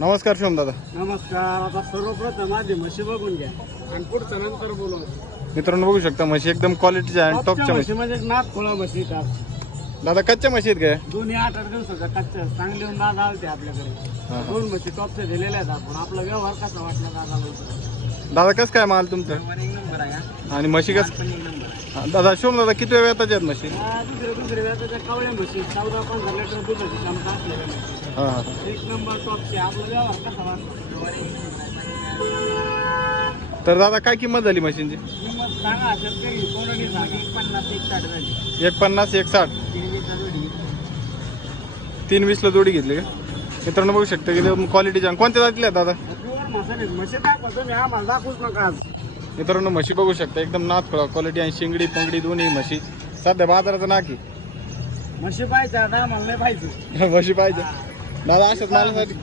नमस्कार शिवम दादा. नमस्कार. आता सर्वप्रथम आधी म्हशी बघून घ्या आणि पुढचं नंतर बोलू. मित्रांनो बघू शकता म्हशी एकदम क्वालिटीच्या आणि टॉपच्या म्हशी. म्हणजे नाथ खोळा म्हशी का दादा कच्च्या म्हशी आहेत काय? दोन्ही 8-8 दिवसाच्या कच्च्या चांगले दादा आलते आपल्याकडे. दोन म्हशी टॉपच्या दिलेल्या आहेत आपण. आपला व्यवहार कसा वाटला दादा? दादा कसं काय माल तुमचं एक नंबर आहे. आणि म्हशी कस? पण एक नंबर. दादा शिवम दादा किती वेळ येतात आहेत म्हशी? दुसरे व्याजाच्या कावळ्या म्हशी 14-15 लिटर दुधाची क्षमता असलेल्या म्हशी. हां हां. एक नंबर टॉपचे. आपला व्यवहार कसा वाटला? तर दादा काय किंमत झाली म्हशींची? किंमत सांगा शेतकरी कोणाने सांगा 50-160 झाली. 150 160 320 ला जोडी घेतली का? मित्रांनो बघू शकता की क्वालिटीच्या कोणत्या जातीला आहेत दादा? म्हशी दाखवा तुम्ही आम्हाला दाखवूच नका आज. मित्रांनो म्हशी बघू शकता एकदम नाथ क्वालिटी आणि शिंगडी पंगडी दोन्ही म्हशी सध्या बाजाराचं नाकी. म्हशी पाहिजे आम्हाला नाही पाहिजे. म्हशी पाहिजे दादा अशाच मालासाठी.